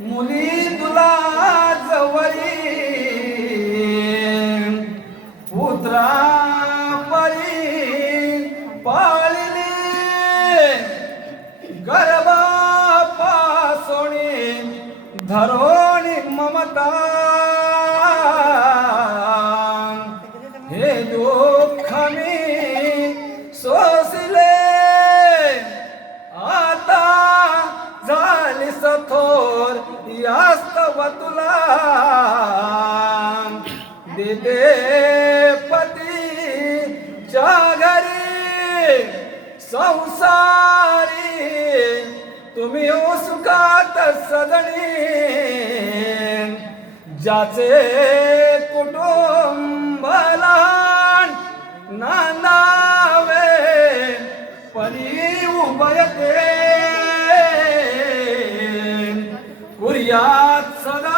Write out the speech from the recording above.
मुली तुला जवळी पुत्रा परी पाळली गर्भापासोणी धरोणी ममता हे दुःख मी सोसले आता झाली सथोर यास्तव तुला देते पतीच्या घरी संसारी तुम्ही सुखात सजणी ज्याचे कुटुंब लहान नांदावे परी उभयते कुर्यात सदा